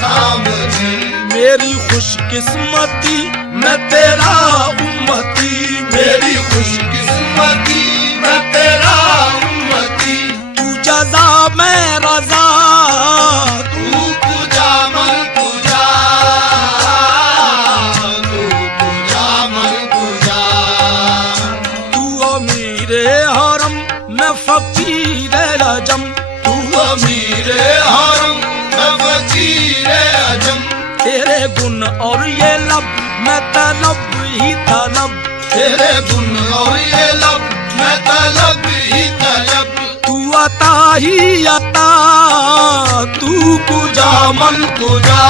सामझी। मेरी खुशकिस्मती मैं तेरा उम्मती, मेरी खुशकिस्मती मैं तेरा उम्मती। तू जज़ा मैं रज़ा, तू पूजा मन पूजा, तू पूजा मन पूजा। तू अमीरे हरम मैं फकीर अजम, तू अमीरे हरम मैं फकीर अजम। तेरे गुण और ये लब मैं तलब ही तलब, तेरे गुण और ये लब मैं तलब ही तलब। तू अता ही अता, तू पूजा मन पूजा